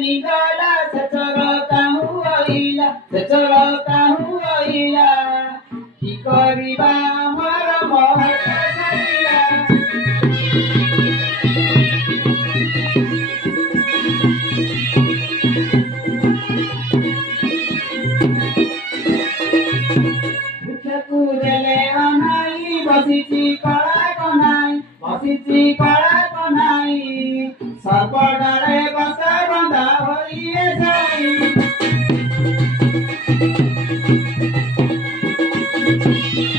निघाला सचरता हुआईला की करिबा मर मोहट सरिया कुदेले अनाई बसिची कळा कनाई सर्पडार